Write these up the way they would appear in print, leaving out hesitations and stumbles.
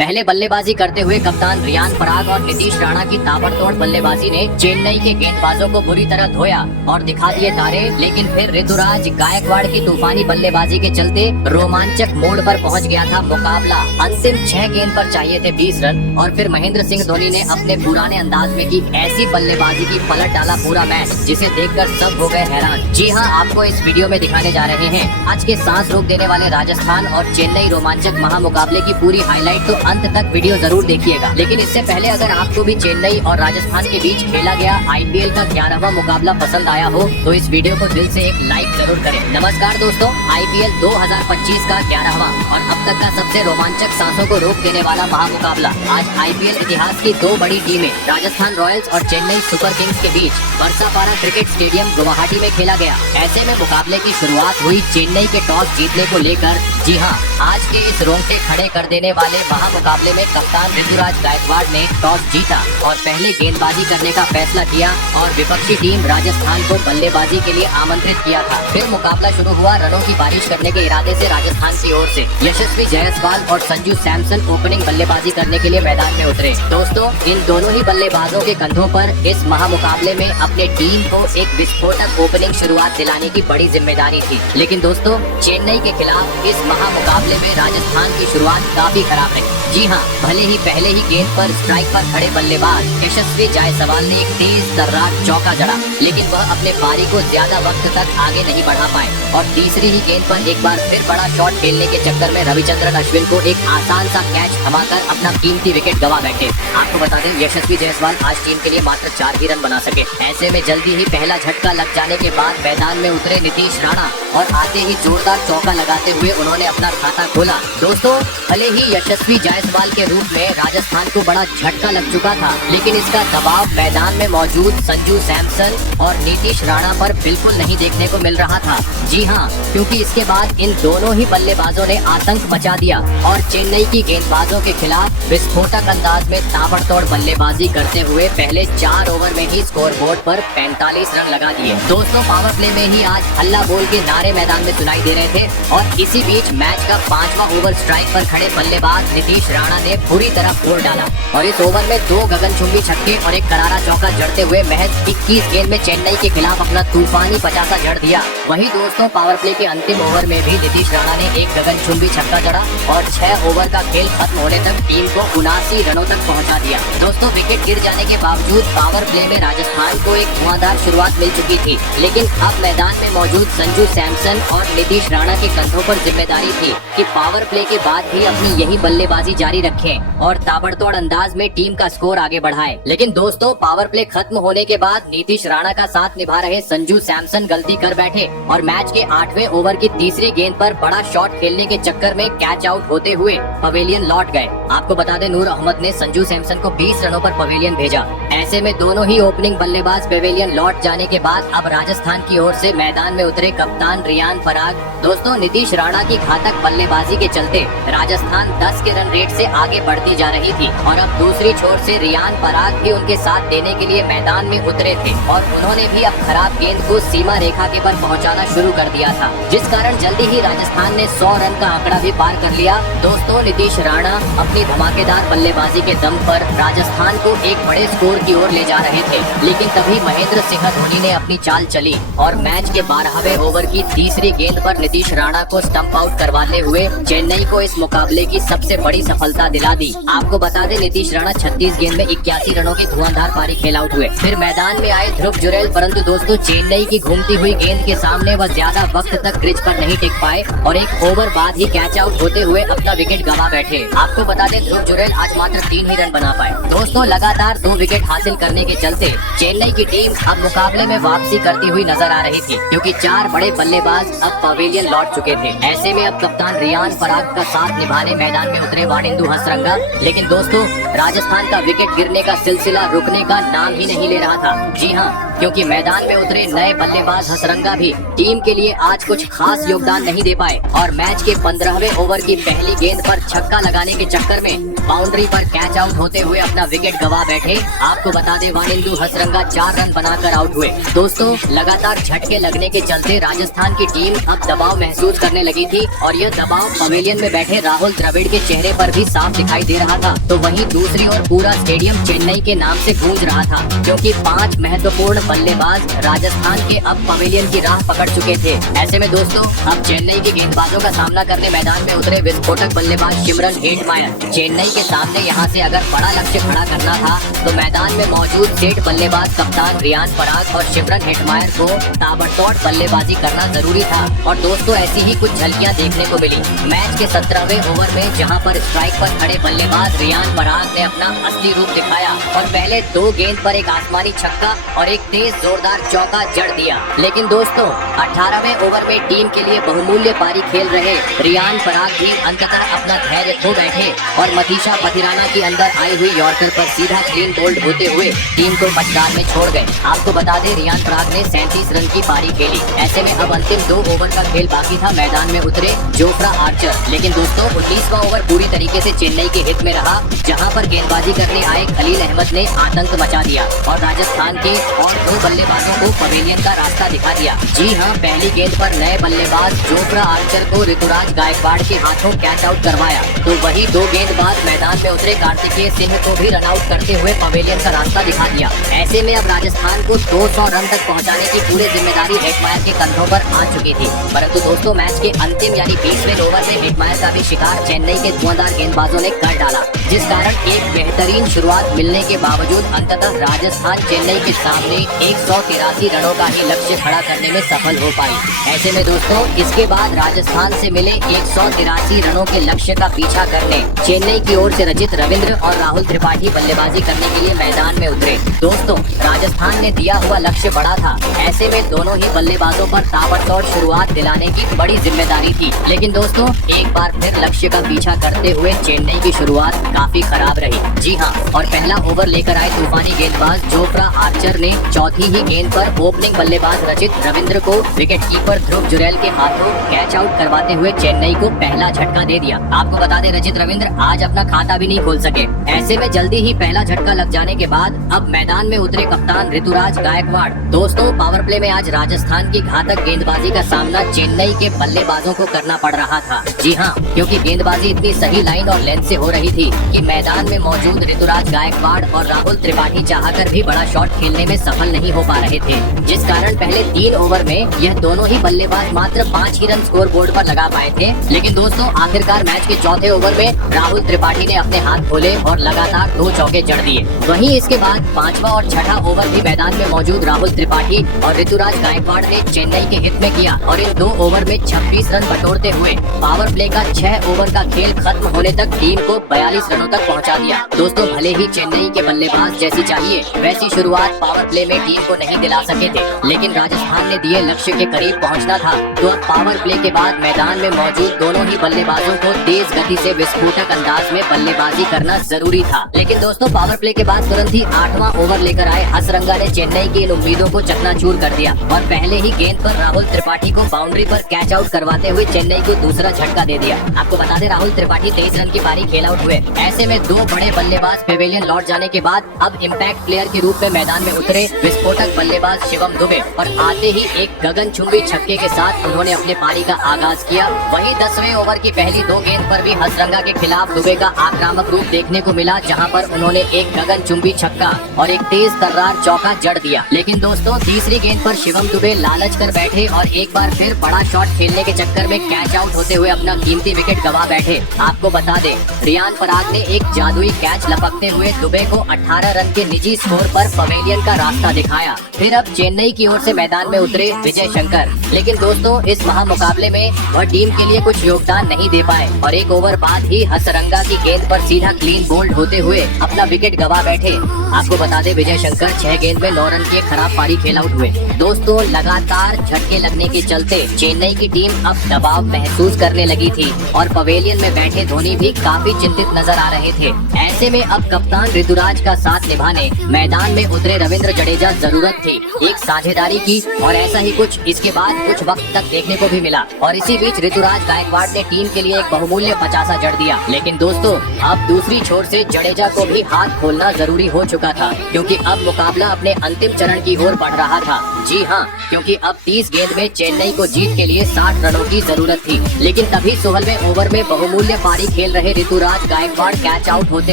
पहले बल्लेबाजी करते हुए कप्तान रियान पराग और नीतीश राणा की ताबड़तोड़ बल्लेबाजी ने चेन्नई के गेंदबाजों को बुरी तरह धोया और दिखा दिए तारे। लेकिन फिर ऋतुराज गायकवाड़ की तूफानी बल्लेबाजी के चलते रोमांचक मोड़ पर पहुंच गया था मुकाबला। अंतिम 6 गेंद पर चाहिए थे 20 रन और फिर महेंद्र सिंह धोनी ने अपने पुराने अंदाज में की ऐसी बल्लेबाजी की पलट डाला पूरा मैच, जिसे देखकर सब हो गए हैरान। जी हाँ, आपको इस वीडियो में दिखाने जा रहे हैं आज के सांस रोक देने वाले राजस्थान और चेन्नई रोमांचक महामुकाबले की पूरी हाईलाइट। तो अंत तक वीडियो जरूर देखिएगा। लेकिन इससे पहले अगर आपको भी चेन्नई और राजस्थान के बीच खेला गया आईपीएल का 11वां मुकाबला पसंद आया हो तो इस वीडियो को दिल से एक लाइक जरूर करें। नमस्कार दोस्तों, आईपीएल 2025 का 11वां और अब तक का सबसे रोमांचक सांसों को रोक देने वाला महामुकाबला आज आईपीएल इतिहास की 2 बड़ी टीमें राजस्थान रॉयल्स और चेन्नई सुपर किंग्स के बीच बरसापारा क्रिकेट स्टेडियम गुवाहाटी में खेला गया। ऐसे में मुकाबले की शुरुआत हुई चेन्नई के टॉस जीतने को लेकर। जी हाँ, आज के इस रोंगटे खड़े कर देने वाले महामुकाबले में कप्तान ऋतुराज गायकवाड़ ने टॉस जीता और पहले गेंदबाजी करने का फैसला किया और विपक्षी टीम राजस्थान को बल्लेबाजी के लिए आमंत्रित किया था। फिर मुकाबला शुरू हुआ। रनों की बारिश करने के इरादे से राजस्थान की ओर से यशस्वी जायसवाल और संजू सैमसन ओपनिंग बल्लेबाजी करने के लिए मैदान में उतरे। दोस्तों, इन दोनों ही बल्लेबाजों के कंधों पर इस महामुकाबले में अपने टीम को एक विस्फोटक ओपनिंग शुरुआत दिलाने की बड़ी जिम्मेदारी थी। लेकिन दोस्तों, चेन्नई के खिलाफ इस महामुकाबले में राजस्थान की शुरुआत काफी खराब रही। जी हाँ, भले ही पहले ही गेंद पर स्ट्राइक पर खड़े बल्लेबाज यशस्वी जायसवाल ने एक तेज तर्रार चौका जड़ा, लेकिन वह अपने पारी को ज्यादा वक्त तक आगे नहीं बढ़ा पाए और तीसरी ही गेंद पर एक बार फिर बड़ा शॉट खेलने के चक्कर में रविचंद्रन अश्विन को एक आसान सा कैच थमाकर अपना कीमती विकेट गवा बैठे। आपको बता दें, यशस्वी जायसवाल आज टीम के लिए मात्र 4 ही रन बना सके। ऐसे में जल्दी ही पहला झटका लग जाने के बाद मैदान में उतरे नीतीश राणा और आते ही जोरदार चौका लगाते हुए उन्होंने अपना खाता खोला। दोस्तों, भले ही यशस्वी जायसवाल के रूप में राजस्थान को बड़ा झटका लग चुका था, लेकिन इसका दबाव मैदान में मौजूद संजू सैमसन और नीतीश राणा पर बिल्कुल नहीं देखने को मिल रहा था। जी हाँ, क्योंकि इसके बाद इन दोनों ही बल्लेबाजों ने आतंक मचा दिया और चेन्नई की गेंदबाजों के खिलाफ विस्फोटक अंदाज में ताबड़तोड़ बल्लेबाजी करते हुए पहले 4 ओवर में ही स्कोर बोर्ड पर 45 रन लगा दिए। दोस्तों, पावर प्ले में ही आज हल्ला बोल के नारे मैदान में सुनाई दे रहे थे और इसी बीच मैच का 5वां ओवर स्ट्राइक पर खड़े बल्लेबाज नीतीश राणा ने बुरी तरह फोड़ डाला और इस ओवर में 2 गगनचुंबी छक्के और एक करारा चौका जड़ते हुए महज 21 गेंद में चेन्नई के खिलाफ अपना तूफानी 50 जड़ दिया। वहीं दोस्तों, पावर प्ले के अंतिम ओवर में भी नीतीश राणा ने एक गगनचुंबी छक्का जड़ा और 6 ओवर का खेल खत्म होने तक टीम को 79 रनों तक पहुंचा दिया। दोस्तों, विकेट गिर जाने के बावजूद पावर प्ले में राजस्थान को एक धुआंधार शुरुआत मिल चुकी थी, लेकिन अब मैदान में मौजूद संजू सैमसन और नीतीश राणा के कंधों पर जिम्मेदारी थी कि पावर प्ले के बाद भी अपनी यही बल्लेबाजी जारी रखें और ताबड़तोड़ अंदाज में टीम का स्कोर आगे बढ़ाएं। लेकिन दोस्तों, पावर प्ले खत्म होने के बाद नीतीश राणा का साथ निभा रहे संजू सैमसन गलती कर बैठे और मैच के 8वें ओवर की तीसरी गेंद पर बड़ा शॉट खेलने के चक्कर में कैच आउट होते हुए पवेलियन लौट गए। आपको बता दें, नूर अहमद ने संजू सैमसन को 20 रनों पर पवेलियन भेजा। ऐसे में दोनों ही ओपनिंग बल्लेबाज पवेलियन लौट जाने के बाद अब राजस्थान की ओर से मैदान में उतरे कप्तान रियान पराग। दोस्तों, नीतीश राणा की घातक बल्लेबाजी के चलते राजस्थान 10 के रन रेट से आगे बढ़ती जा रही थी और अब दूसरी छोर से रियान पराग भी उनके साथ देने के लिए मैदान में उतरे थे और उन्होंने भी अब खराब गेंद को सीमा रेखा के पर पहुंचाना शुरू कर दिया था, जिस कारण जल्दी ही राजस्थान ने 100 रन का आंकड़ा भी पार कर लिया। दोस्तों, नीतीश राणा अपनी धमाकेदार बल्लेबाजी के दम पर राजस्थान को एक बड़े स्कोर की ओर ले जा रहे थे, लेकिन तभी महेंद्र सिंह धोनी ने अपनी चाल चली और मैच के 12वें ओवर की तीसरी गेंद पर नीतीश राणा को स्टंप आउट करवाते हुए चेन्नई को इस मुकाबले की सबसे बड़ी सफलता दिला दी। आपको बता दें, नीतीश राणा 36 गेंद में 81 रनों की धुआंधार पारी खेल आउट हुए। फिर मैदान में आए ध्रुव जुरैल, परंतु दोस्तों, चेन्नई की घूमती हुई गेंद के सामने वह ज्यादा वक्त तक क्रीज पर नहीं टिक पाए और एक ओवर बाद ही कैच आउट होते हुए अपना विकेट गंवा बैठे। आपको बता दें, ध्रुव जुरैल आज मात्र 3 ही रन बना पाए। दोस्तों, लगातार 2 विकेट हासिल करने के चलते चेन्नई की टीम अब मुकाबले में वापसी करती हुई नजर आ रही थी, क्योंकि 4 बड़े बल्लेबाज अब पवेलियन लौट चुके थे। ऐसे में अब कप्तान रियान पराग का साथ निभाने मैदान में उतरे वानिंदु हसरंगा। लेकिन दोस्तों, राजस्थान का विकेट गिरने का सिलसिला रुकने का नाम ही नहीं ले रहा था। जी हाँ, क्योंकि मैदान में उतरे नए बल्लेबाज हसरंगा भी टीम के लिए आज कुछ खास योगदान नहीं दे पाए और मैच के 15वें ओवर की पहली गेंद पर छक्का लगाने के चक्कर में बाउंड्री पर कैच आउट होते हुए अपना विकेट गवा बैठे। आपको बता दें वानिंदु हसरंगा 4 रन बनाकर आउट हुए। दोस्तों, लगातार झटके लगने के चलते राजस्थान की टीम अब दबाव महसूस करने लगी थी और यह दबाव पवेलियन में बैठे राहुल द्रविड़ के चेहरे पर भी साफ दिखाई दे रहा था। तो वहीं दूसरी ओर पूरा स्टेडियम चेन्नई के नाम से गूंज रहा था, क्योंकि 5 महत्वपूर्ण बल्लेबाज राजस्थान के अब पवेलियन की राह पकड़ चुके थे। ऐसे में दोस्तों, अब चेन्नई के गेंदबाजों का सामना करने मैदान में उतरे विस्फोटक बल्लेबाज शिमरन हेटमायर। चेन्नई के सामने यहां से अगर बड़ा लक्ष्य खड़ा करना था तो मैदान में मौजूद सेठ बल्लेबाज कप्तान रियान पराग और शिमरन हेटमायर को ताबड़तोड़ बल्लेबाजी करना जरूरी था। और दोस्तों, ऐसी ही कुछ झलकियां देखने को मिली मैच के 17वें ओवर में, जहां पर स्ट्राइक पर खड़े बल्लेबाज रियान पराग ने अपना असली रूप दिखाया और पहले 2 गेंद पर एक आसमानी छक्का और एक तेज जोरदार चौका जड़ दिया। लेकिन दोस्तों, 18वें ओवर में टीम के लिए बहुमूल्य पारी खेल रहे रियान पराग भी अंततः अपना धैर्य खो बैठे और मतीशा पथिराना की अंदर आई हुई यॉर्कर पर सीधा क्लीन बोल्ड होते हुए टीम को मझदार में छोड़ गए। आपको बता दें, रियान पराग ने 37 रन की पारी खेली। ऐसे में अब अंतिम 2 ओवर का खेल बाकी था। मैदान में उतरे जोफ्रा आर्चर। लेकिन दोस्तों, 19वां ओवर पूरी तरीके से चेन्नई के हित में रहा, जहां पर गेंदबाजी करने आए खलील अहमद ने आतंक मचा दिया और राजस्थान के और 2 बल्लेबाजों को पवेलियन का रास्ता दिखा दिया। जी हाँ, पहली गेंद पर नए बल्लेबाज जोफ्रा आर्चर को ऋतुराज गायकवाड़ के हाथों कैच आउट करवाया, तो वही 2 गेंद बाद मैदान में उतरे कार्तिकेय सिंह को भी रन आउट करते हुए पवेलियन का रास्ता दिखा दिया। ऐसे में अब राजस्थान को 200 रन तक पहुंचाने की पूरी जिम्मेदारी हेटमायर के कंधों पर आ चुकी थी। परंतु दोस्तों, मैच के अंतिम यानी 20वें ओवर में हेटमायर का भी शिकार चेन्नई के धुआंधार गेंदबाजों ने कर डाला, जिस कारण एक बेहतरीन शुरुआत मिलने के बावजूद अंततः राजस्थान चेन्नई के सामने 183 रनों का ही लक्ष्य खड़ा करने में सफल हो पाई। ऐसे में दोस्तों, इसके बाद राजस्थान से मिले 183 रनों के लक्ष्य का पीछा करने चेन्नई की ओर से रजित रविंद्र और राहुल त्रिपाठी बल्लेबाजी करने के लिए मैदान में उतरे। दोस्तों, राजस्थान ने दिया हुआ लक्ष्य बड़ा था। ऐसे में दोनों ही बल्लेबाजों पर ताबड़तोड़ शुरुआत दिलाने की बड़ी जिम्मेदारी थी। लेकिन दोस्तों, एक बार फिर लक्ष्य का पीछा करते हुए चेन्नई की शुरुआत काफी खराब रही। जी हाँ, और पहला ओवर लेकर आए तूफानी गेंदबाज जोफ्रा आर्चर ने चौथी ही गेंद पर ओपनिंग बल्लेबाज रजित रविंद्र को विकेटकीपर ध्रुव जुरैल के हाथों कैच आउट करवाते हुए चेन्नई को पहला झटका दे दिया। आपको बता दें, रजित रविंद्र आज अपना खाता भी नहीं खोल सके। ऐसे में जल्दी ही पहला झटका लग जाने के बाद अब मैदान में उतरे कप्तान ऋतुराज गायकवाड़। दोस्तों, पावर प्ले में आज राजस्थान की घातक गेंदबाजी का सामना चेन्नई के बल्लेबाजों को करना पड़ रहा था। जी हाँ, क्योंकि गेंदबाजी इतनी सही लाइन और लेंथ से हो रही थी कि मैदान में मौजूद ऋतुराज गायकवाड़ और राहुल त्रिपाठी चाहकर भी बड़ा शॉट खेलने में सफल नहीं हो पा रहे थे, जिस कारण पहले 3 ओवर में यह दोनों ही बल्लेबाज मात्र 5 ही रन स्कोर बोर्ड पर लगा पाए थे। लेकिन दोस्तों, आखिरकार मैच के चौथे ओवर में राहुल त्रिपाठी ने अपने हाथ खोले और लगातार 2 चौके जड़ दिए। वहीं इसके बाद 5वां और 6ठा ओवर भी मैदान में मौजूद राहुल त्रिपाठी और ऋतुराज गायकवाड़ ने चेन्नई के हित में किया और इन 2 ओवर में 26 रन बटोरते हुए पावर प्ले का 6 ओवर का खेल खत्म होने तक टीम को 42 रनों तक पहुंचा दिया। दोस्तों, भले ही चेन्नई के बल्लेबाज जैसी चाहिए वैसी शुरुआत पावर प्ले में टीम को नहीं दिला सके थे, लेकिन राजस्थान ने दिए लक्ष्य के करीब पहुंचना था। तो अब पावर प्ले के बाद मैदान में मौजूद दोनों ही बल्लेबाजों को तेज गति से विस्फोटक अंदाज में बल्लेबाजी करना जरूरी था। लेकिन दोस्तों, पावर प्ले के बाद तुरंत ही 8वां ओवर लेकर आए हसरंगा ने चेन्नई की इन उम्मीदों को चकनाचूर कर दिया और पहले ही गेंद पर राहुल त्रिपाठी को बाउंड्री पर कैच आउट करवाते हुए चेन्नई को दूसरा झटका दे दिया। आपको बता दें, राहुल त्रिपाठी 23 रन की पारी खेल आउट हुए। ऐसे में 2 बड़े बल्लेबाज पेवेलियन लौट जाने के बाद अब इम्पैक्ट प्लेयर के रूप में मैदान में उतरे विस्फोटक बल्लेबाज शिवम दुबे और आते ही एक गगनचुंबी छक्के के साथ उन्होंने अपने पारी का आगाज किया। वहीं 10वें ओवर की पहली 2 गेंद पर भी हसरंगा के खिलाफ दुबे का आक्रामक रूप देखने को मिला, जहां पर उन्होंने एक गगनचुंबी छक्का और एक तेज तर्रार चौका जड़ दिया। लेकिन दोस्तों, तीसरी गेंद पर शिवम दुबे लालच कर बैठे और एक बार फिर बड़ा शॉट खेलने के चक्कर में कैच आउट होते हुए अपना कीमती विकेट गवा बैठे। आपको बता दें, रियान पराग ने एक जादुई कैच लपकते हुए दुबे को 18 रन के निजी स्कोर पर पवेलियन का रास्ता दिखाया। फिर अब चेन्नई की ओर से मैदान में उतरे विजय शंकर। लेकिन दोस्तों, इस महामुकाबले में वह टीम के लिए कुछ योगदान नहीं दे पाए और एक ओवर बाद ही हसरंगा की गेंद पर सीधा क्लीन बोल्ड होते हुए अपना विकेट गवा बैठे। आपको बता दें, विजय शंकर 6 गेंद में 9 रन की एक खराब पारी खेल आउट हुए। दोस्तों, लगातार झटके लगने के चलते चेन्नई की टीम अब दबाव महसूस करने लगी थी और पवेलियन में बैठे धोनी भी काफी चिंतित नजर आ रहे थे। ऐसे में अब कप्तान ऋतुराज का साथ निभाने मैदान में उतरे रविंद्र जडेजा जरूरत थी एक साझेदारी की, और ऐसा ही कुछ इसके बाद कुछ वक्त तक देखने को भी मिला। और इसी बीच ऋतुराज गायकवाड़ ने टीम के लिए एक बहुमूल्य 50 जड़ दिया। लेकिन दोस्तों, अब दूसरी छोर से जडेजा को भी हाथ खोलना जरूरी हो चुका था, क्योंकि अब मुकाबला अपने अंतिम चरण की ओर बढ़ रहा था। जी हाँ, क्योंकि अब 30 गेंद में चेन्नई को जीत के लिए 60 रनों की जरूरत थी। लेकिन तभी 16वें ओवर में बहुमूल्य पारी खेल रहे ऋतुराज गायकवाड़ कैच आउट होते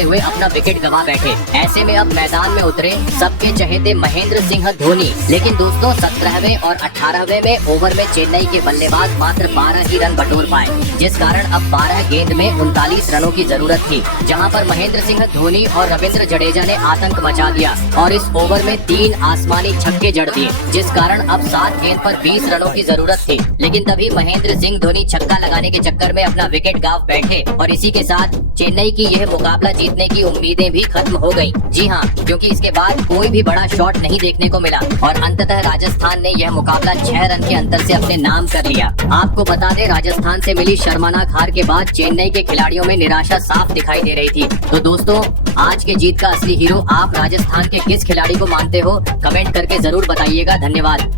हुए अपना विकेट गंवा बैठे। ऐसे में अब मैदान में उतरे सबके चहेते महेंद्र सिंह धोनी। लेकिन दोस्तों, 17वें और 18वें में ओवर में चेन्नई के बल्लेबाज मात्र 12 ही रन बटोर पाए, जिस कारण अब 12 गेंद में 39 रनों की जरूरत थी, जहां पर महेंद्र सिंह धोनी और रविंद्र जडेजा ने आतंक मचा दिया और इस ओवर में 3 आसमानी छक्के जड़ दिए, जिस कारण अब 7 गेंद पर 20 रनों की जरूरत थी। लेकिन तभी महेंद्र सिंह धोनी छक्का लगाने के चक्कर में अपना विकेट गंवा बैठे और इसी के साथ चेन्नई की यह मुकाबला जीतने की उम्मीदें भी खत्म हो गयी। जी हाँ, क्योंकि इसके बाद कोई भी बड़ा शॉट नहीं देखने को मिला और अंततः राजस्थान ने यह मुकाबला 6 रन के अंतर से अपने नाम कर लिया। आपको बता दें, राजस्थान से मिली शर्मनाक हार के बाद चेन्नई के खिलाड़ियों में निराशा साफ दिखाई दे रही थी। तो दोस्तों, आज के जीत का असली हीरो आप राजस्थान के किस खिलाड़ी को मानते हो? कमेंट करके जरूर बताइएगा। धन्यवाद।